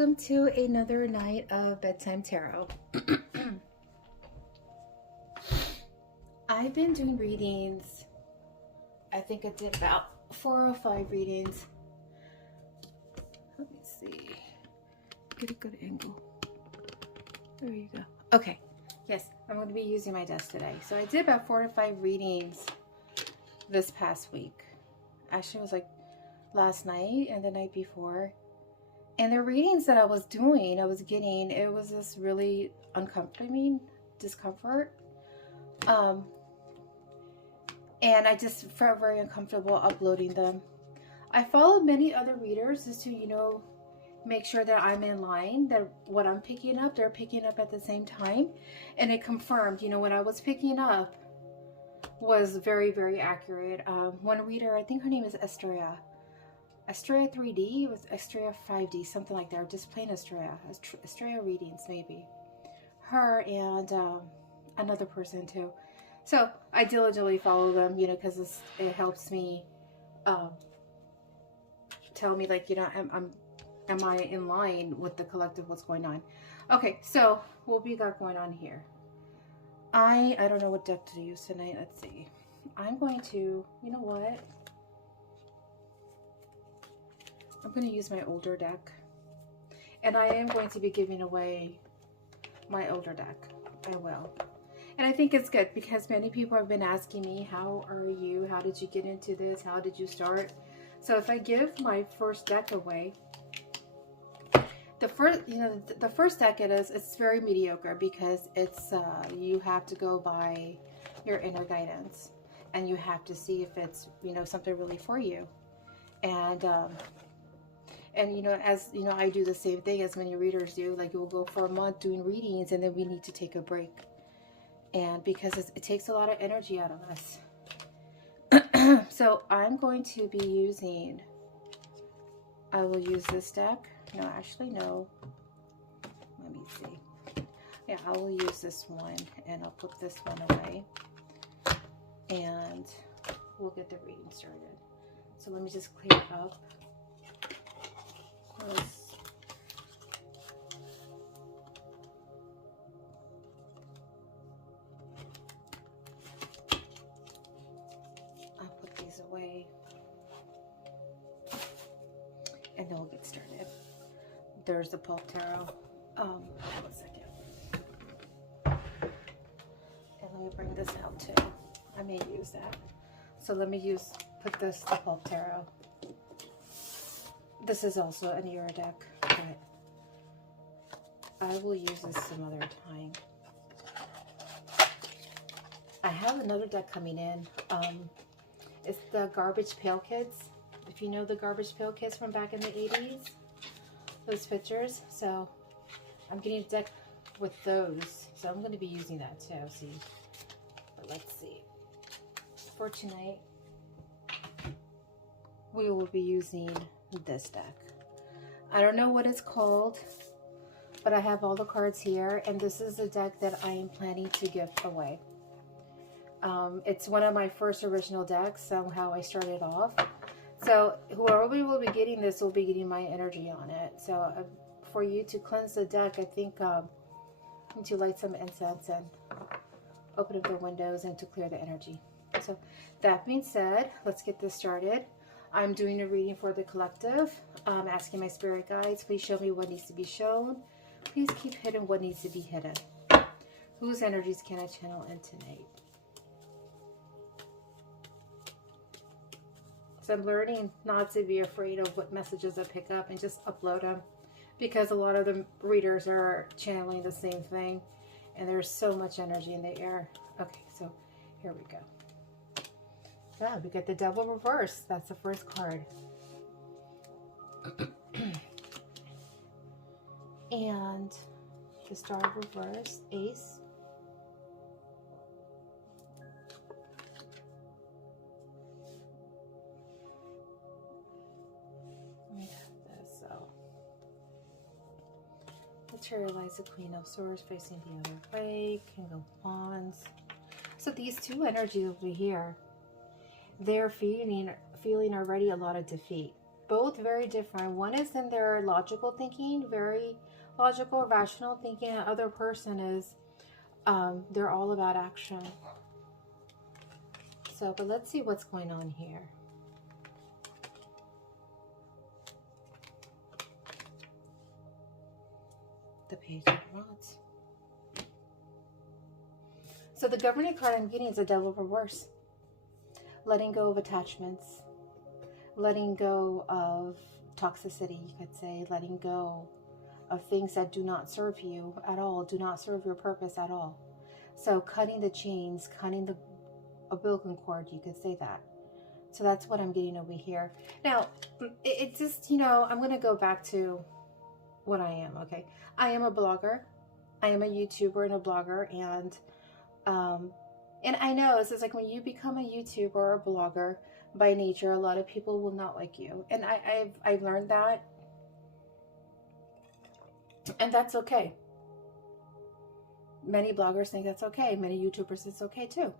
welcome to another night of Bedtime Tarot. I've been doing readings. I think I did about 4 or 5 readings. Let me see. Get a good angle. There you go. Okay. Yes, I'm going to be using my desk today. So I did about 4 to 5 readings this past week. Actually, it was like last night and the night before. And the readings that I was getting, it was this really uncomfortable discomfort. And I just felt very uncomfortable uploading them. I followed many other readers just to, make sure that I'm in line, that what I'm picking up, they're picking up at the same time. And it confirmed, what I was picking up was very, very accurate. One reader, I think her name is Estrella 3D, it was Estrella 5D, something like that, or just plain Estrella readings, maybe. Her and another person too. So I diligently follow them, because it helps me tell me, like, am I in line with the collective, what's going on. Okay, so what we got going on here? I don't know what deck to use tonight. Let's see. I'm going to, you know what? I'm going to use my older deck. And I am going to be giving away my older deck. I will. And I think it's good because many people have been asking me, how are you? How did you get into this? How did you start? So if I give my first deck away, the first deck it's very mediocre because it's you have to go by your inner guidance and you have to see if it's something really for you. And as I do the same thing as many readers do. Like, we'll go for a month doing readings and then we need to take a break, and because it takes a lot of energy out of us. So I'm going to be using, I will use this deck. No, actually, no. Let me see. Yeah, I will use this one, and I'll put this one away, and we'll get the reading started. So let me just clear up. I'll put these away, and then we'll get started. There's the Pulp Tarot. 1 second. And let me bring this out too. I may use that. So let me put the Pulp Tarot. This is also an era deck, but I will use this some other time. I have another deck coming in. It's the Garbage Pail Kids. If you know the Garbage Pail Kids from back in the 80s. Those pictures. So I'm getting a deck with those. So I'm going to be using that too. See, but let's see. For tonight, we will be using this deck. I don't know what it's called, but I have all the cards here, and this is a deck that I am planning to give away. It's one of my first original decks. Somehow I started off. So whoever will be getting this will be getting my energy on it. So for you to cleanse the deck, I think you need to light some incense and open up the windows and to clear the energy. So that being said, let's get this started. I'm doing a reading for the collective. I'm asking my spirit guides, please show me what needs to be shown. Please keep hidden what needs to be hidden. Whose energies can I channel in tonight? So I'm learning not to be afraid of what messages I pick up and just upload them, because a lot of the readers are channeling the same thing and there's so much energy in the air. Okay, so here we go. Yeah, we get the Devil reverse. That's the first card. And the Star reverse, Ace. We have this, so materialize the Queen of Swords facing the other way, King of Wands. So these two energies over here, they're feeling already a lot of defeat. both very different. One is in their logical thinking, very logical, rational thinking, and the other person is they're all about action. So, but let's see what's going on here. The Page of Rods. So the governing card I'm getting is a Devil reverse. Letting go of attachments. Letting go of toxicity, you could say. Letting go of things that do not serve you at all, do not serve your purpose at all. So cutting the chains, cutting the umbilical cord, you could say that. So that's what I'm getting over here. Now, it just, you know, I'm going to go back to what I am, okay? I am a blogger. I am a YouTuber and a blogger, and I know it's just like when you become a YouTuber or a blogger by nature, a lot of people will not like you, and I've learned that, and that's okay. Many bloggers think that's okay. Many YouTubers, it's okay too.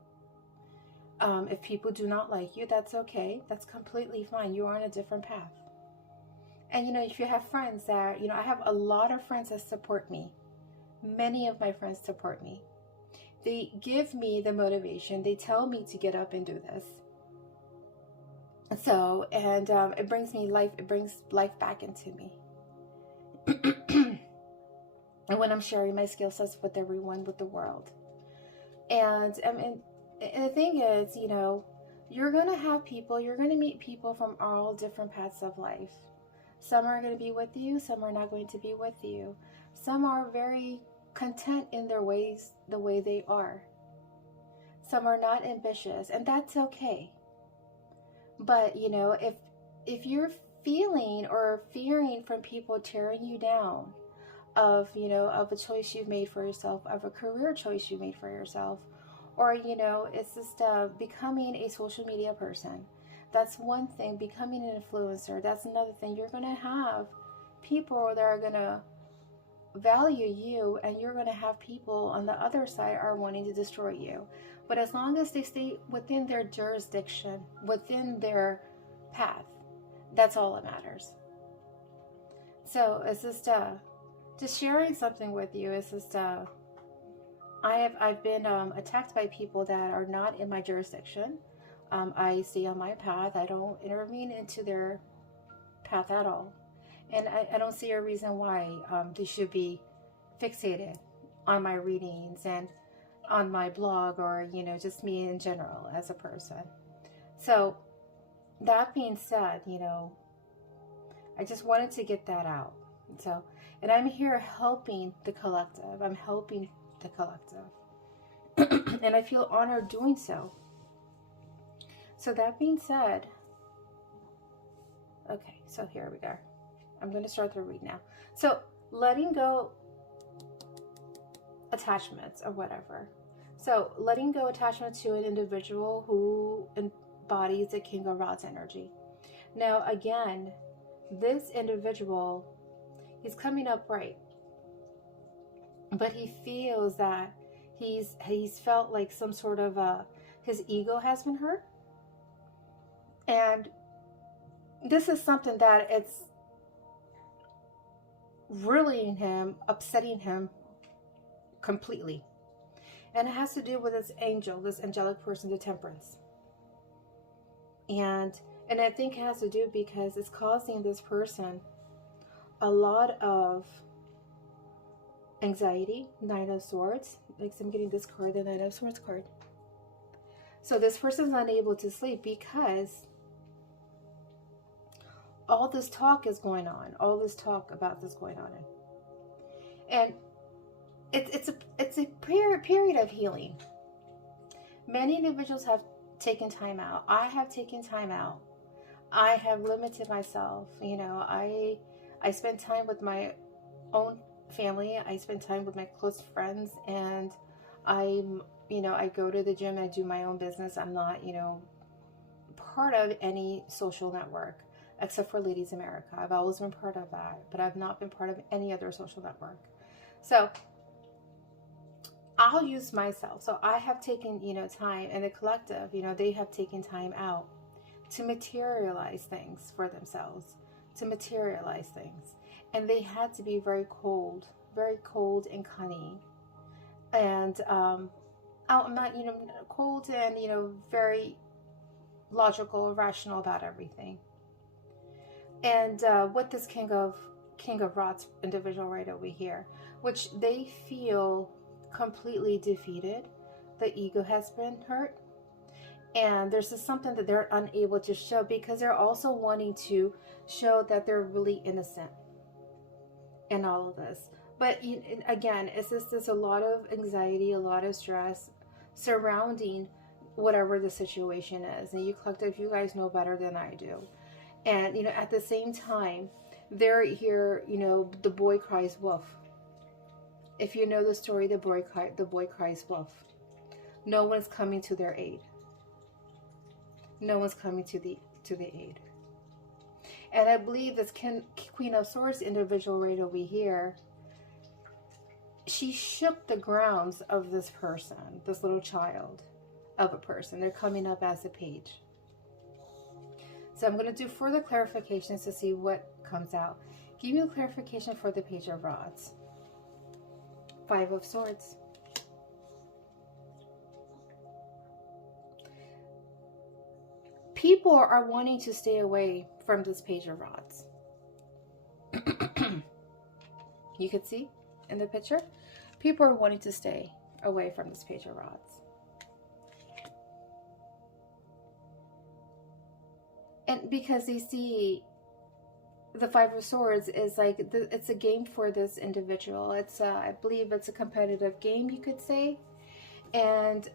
If people do not like you, that's okay. That's completely fine. You are on a different path. And, you know, if you have friends that, you know, I have a lot of friends that support me. Many of my friends support me. They give me the motivation. They tell me to get up and do this. So, and it brings me life. It brings life back into me. And when I'm sharing my skill sets with everyone, with the world. And the thing is, you know, you're going to have people, you're going to meet people from all different paths of life. Some are going to be with you, some are not going to be with you. Some are very content in their ways, the way they are. Some are not ambitious, and that's okay. But, you know, if you're feeling or fearing from people tearing you down of, you know, of a choice you've made for yourself, of a career choice you made for yourself, or, you know, it's just becoming a social media person. That's one thing. Becoming an influencer, that's another thing. You're going to have people that are going to value you, and you're going to have people on the other side are wanting to destroy you. But as long as they stay within their jurisdiction, within their path, that's all that matters. So it's just sharing something with you. It's just I've been attacked by people that are not in my jurisdiction. I stay on my path. I don't intervene into their path at all. And I don't see a reason why they should be fixated on my readings and on my blog, or, you know, just me in general as a person. So that being said, you know, I just wanted to get that out. So, and I'm here helping the collective. I'm helping the collective. And I feel honored doing so. So that being said, okay, so here we go. I'm going to start the read now. So letting go attachments or whatever. So letting go attachment to an individual who embodies the King of Rods energy. Now, again, this individual, he's coming up right, but he feels that he's felt like some sort of his ego has been hurt. And this is something that it's really in him, upsetting him completely. And it has to do with this angel, this angelic person, the Temperance. And I think it has to do because it's causing this person a lot of anxiety. Knight of Swords. Like, I'm getting this card, the Knight of Swords card. So this person's unable to sleep because all this talk is going on. All this talk about this going on. And it's a period of healing. Many individuals have taken time out. I have taken time out. I have limited myself. You know, I spend time with my own family. I spend time with my close friends, and I go to the gym and I do my own business. I'm not, you know, part of any social network except for Ladies America. I've always been part of that, but I've not been part of any other social network. So I'll use myself. So I have taken, you know, time, and the collective, you know, they have taken time out to materialize things for themselves, to materialize things. And they had to be very cold and cunning. And I'm not, cold and, very logical, rational about everything. And with this King of Rods individual right over here, which they feel completely defeated. The ego has been hurt. And there's just something that they're unable to show, because they're also wanting to show that they're really innocent in all of this. But again, it's just there's a lot of anxiety, a lot of stress surrounding whatever the situation is. And you collective, you guys know better than I do. And at the same time, they're here. The boy cries wolf. If you know the story, the boy cries wolf. No one's coming to their aid. No one's coming to the aid. And I believe this Queen of Swords individual right over here, she shook the grounds of this person, this little child of a person. They're coming up as a page. So I'm going to do further clarifications to see what comes out. Give me a clarification for the Page of Rods. 5 of Swords. People are wanting to stay away from this Page of Rods. You can see in the picture, people are wanting to stay away from this Page of Rods. And because they see the 5 of Swords is like, it's a game for this individual. It's, I believe it's a competitive game, you could say. And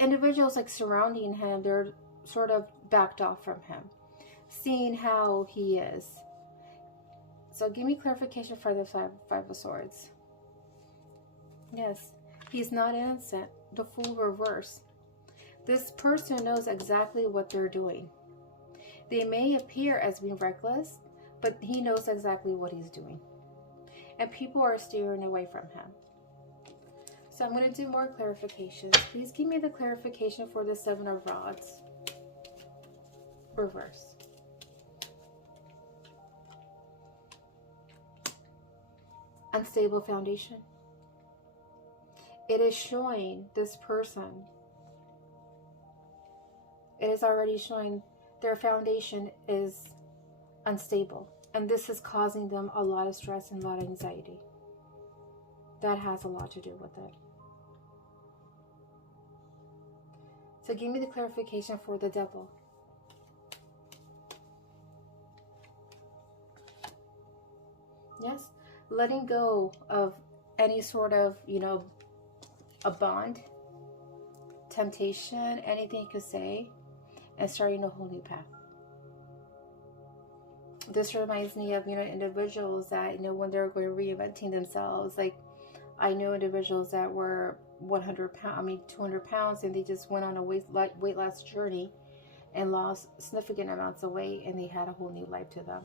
individuals like surrounding him, they're sort of backed off from him, seeing how he is. So give me clarification for the 5 of Swords. Yes, he's not innocent. The Fool reverse. This person knows exactly what they're doing. They may appear as being reckless, but he knows exactly what he's doing. And people are steering away from him. So I'm going to do more clarifications. Please give me the clarification for the 7 of Rods. Reverse. Unstable foundation. It is showing this person. It is already showing their foundation is unstable. And this is causing them a lot of stress and a lot of anxiety. That has a lot to do with it. So give me the clarification for the Devil. Yes, letting go of any sort of, a bond, temptation, anything you could say, and starting a whole new path. This reminds me of, individuals that, when they're going reinventing themselves. Like, I know individuals that were 200 pounds, and they just went on a weight loss journey and lost significant amounts of weight, and they had a whole new life to them.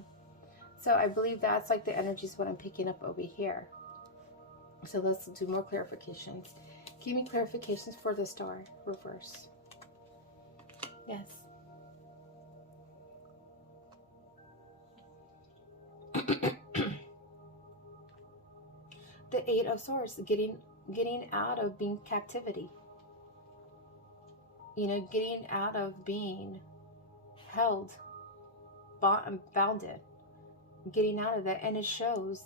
So I believe that's like the energies what I'm picking up over here. So let's do more clarifications. Give me clarifications for the Star reverse. Yes. The 8 of Swords, getting out of being captivity. Getting out of being held, bounded. Getting out of that, and it shows.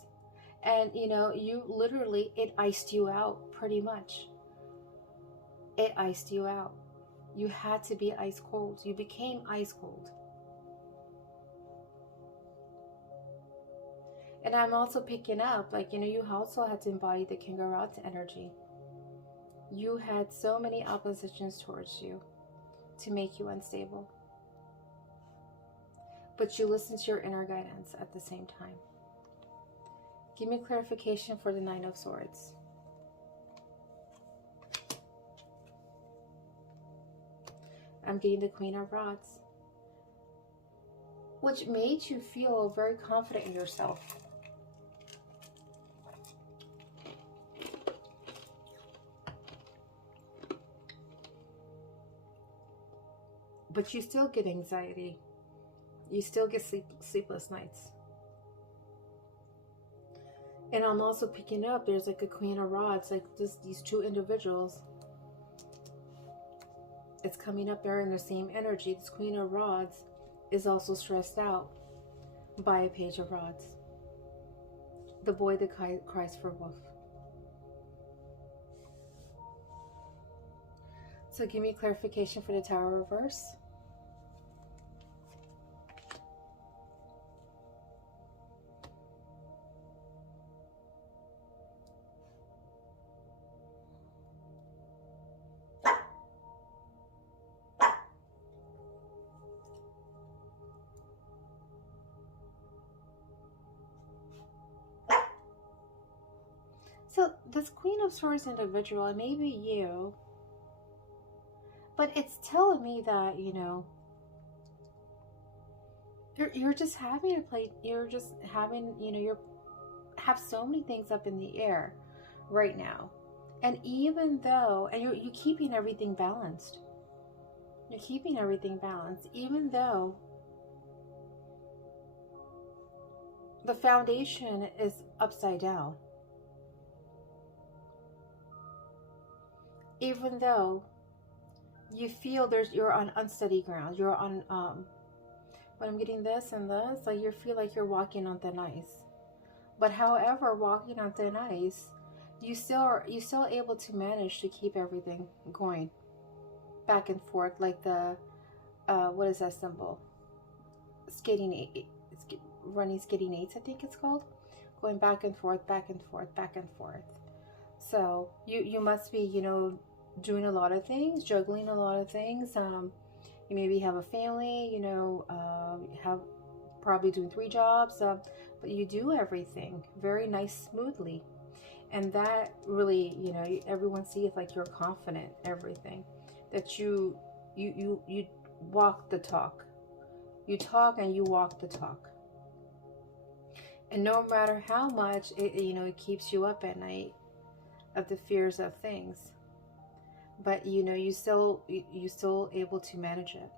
And you literally, it iced you out pretty much. It iced you out. You had to be ice cold. You became ice cold. And I'm also picking up, like, you also had to embody the King of Rods energy. You had so many oppositions towards you to make you unstable. But you listen to your inner guidance at the same time. Give me clarification for the 9 of Swords. I'm getting the Queen of Rods, which made you feel very confident in yourself. but you still get anxiety. You still get sleepless nights. And I'm also picking up, there's like a Queen of Rods, like these two individuals. It's coming up there in the same energy. This Queen of Rods is also stressed out by a Page of Rods. The boy that cries for wolf. So give me clarification for the Tower reverse. So this Queen of Swords individual, it may be you, but it's telling me that, you know, you're just having to play, you're just having, you know, have so many things up in the air right now. And even though, and you're keeping everything balanced. You're keeping everything balanced, even though the foundation is upside down. Even though you feel you're on unsteady ground, you're on, when I'm getting this and this, like you feel like you're walking on thin ice. But however, walking on thin ice, you still able to manage to keep everything going back and forth, like the, what is that symbol? Running skating eights, I think it's called. Going back and forth, back and forth, back and forth. So you must be, you know, doing a lot of things, juggling a lot of things. You maybe have a family, you know, have probably doing 3 jobs, but you do everything very nice, smoothly. And that really, you know, everyone sees like you're confident, everything. That you walk the talk. You talk and you walk the talk. And no matter how much you know, it keeps you up at night of the fears of things, but you know, you still able to manage it.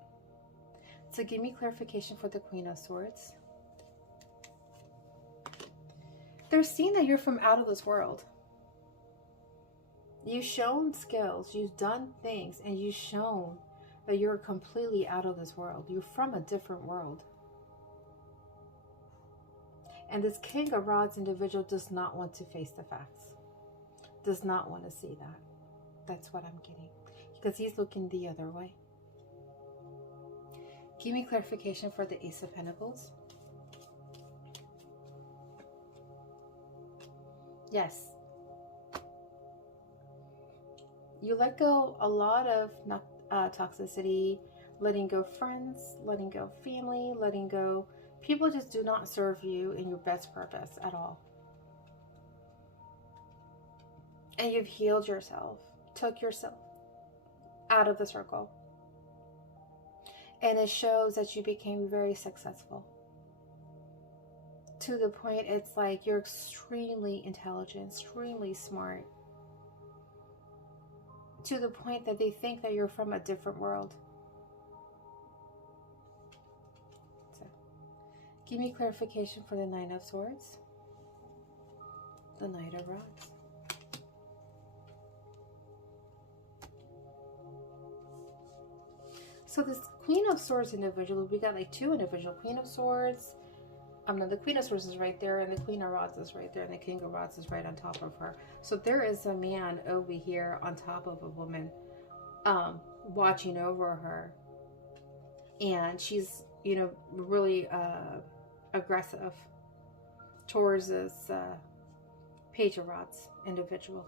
So give me clarification for the Queen of Swords. They're seeing that you're from out of this world. You've shown skills, you've done things, and you've shown that you're completely out of this world. You're from a different world. And this King of Rods individual does not want to face the facts. Does not want to see that. That's what I'm getting. Because he's looking the other way. Give me clarification for the Ace of Pentacles. Yes. You let go a lot of toxicity, letting go friends, letting go family, letting go people just do not serve you in your best purpose at all. And you've healed yourself, took yourself out of the circle. And it shows that you became very successful. To the point it's like you're extremely intelligent, extremely smart. To the point that they think that you're from a different world. So, give me clarification for the Nine of Swords. The Knight of Rods. So this Queen of Swords individual, we got like 2 individual. Queen of Swords. No, the Queen of Swords is right there, and the Queen of Rods is right there, and the King of Rods is right on top of her. So there is a man over here on top of a woman, watching over her, and she's, you know, really aggressive towards this Page of Rods individual,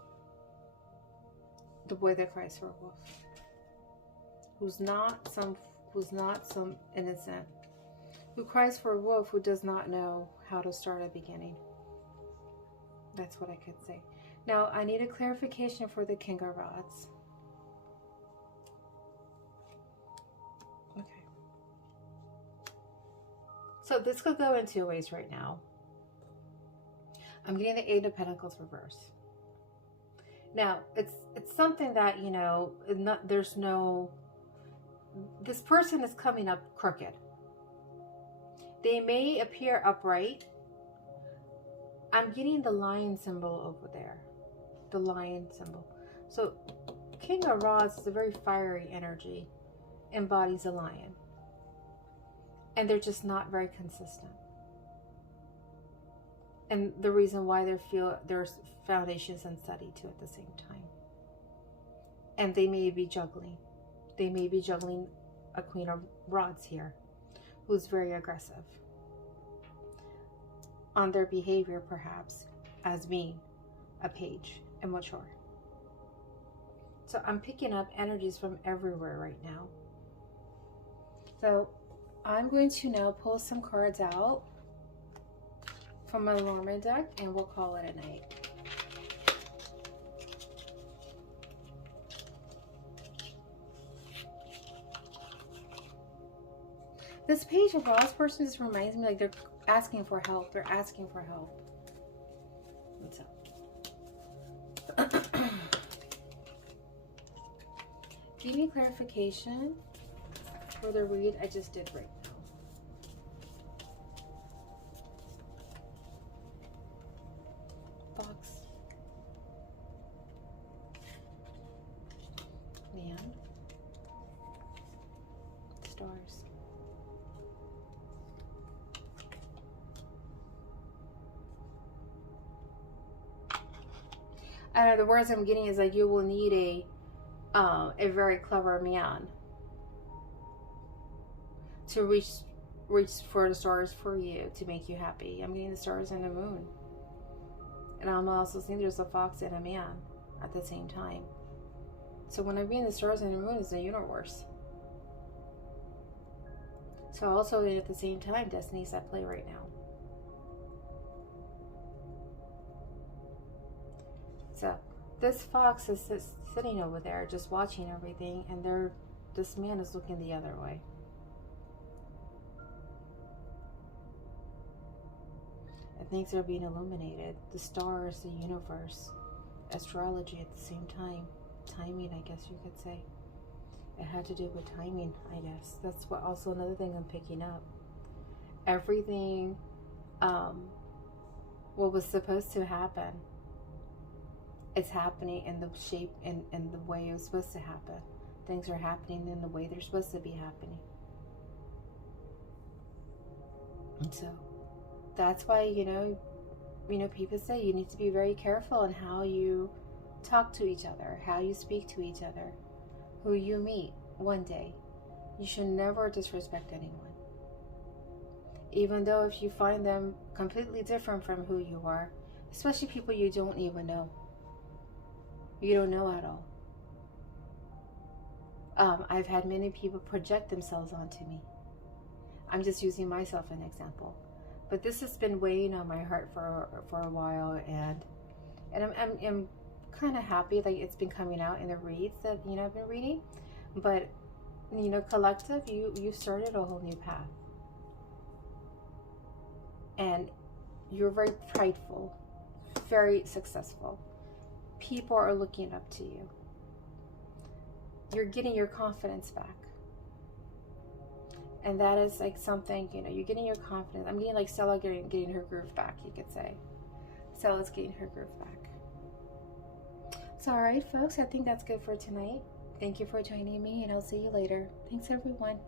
the boy that cries for a wolf, who's not some innocent. Who cries for a wolf who does not know how to start a beginning. That's what I could say. Now, I need a clarification for the King of Rods. Okay. So this could go in 2 ways right now. I'm getting the 8 of Pentacles reverse. Now, it's something that, you know, there's no this person is coming up crooked. They may appear upright. I'm getting the lion symbol over there. The lion symbol. So King of Rods is a very fiery energy. Embodies a lion. And they're just not very consistent. And the reason why there's foundations unsteady too at the same time. And they may be juggling. They may be juggling a Queen of Rods here, who's very aggressive on their behavior, perhaps, as being a page and mature. So I'm picking up energies from everywhere right now. So I'm going to now pull some cards out from my Lorman deck, and we'll call it a night. This Page of Rods person just reminds me like they're asking for help. They're asking for help. What's up? Give me clarification for the read I just did right now. Fox. Man. Stars. I know the words I'm getting is like you will need a very clever man to reach for the stars for you to make you happy. I'm getting the stars and the moon, and I'm also seeing there's a fox and a man at the same time. So when I'm getting the stars and the moon is the universe. So also at the same time, destiny's at play right now. So this fox is sitting over there just watching everything, and this man is looking the other way. And things are being illuminated. The stars, the universe, astrology at the same time. Timing, I guess you could say. It had to do with timing, I guess. That's what also another thing I'm picking up. Everything, what was supposed to happen, it's happening in the shape and the way it was supposed to happen. Things are happening in the way they're supposed to be happening. And so that's why, you know, people say you need to be very careful in how you talk to each other, how you speak to each other, who you meet one day. You should never disrespect anyone. Even though if you find them completely different from who you are, especially people you don't even know. You don't know at all. I've had many people project themselves onto me. I'm just using myself as an example. But this has been weighing on my heart for a while, and I'm kind of happy that it's been coming out in the reads that I've been reading. But collective, you started a whole new path, and you're very prideful, very successful. People are looking up to you. You're getting your confidence back. And that is like something, you're getting your confidence. I'm getting like Stella getting her groove back, you could say. Stella's getting her groove back. So, all right, folks, I think that's good for tonight. Thank you for joining me, and I'll see you later. Thanks, everyone.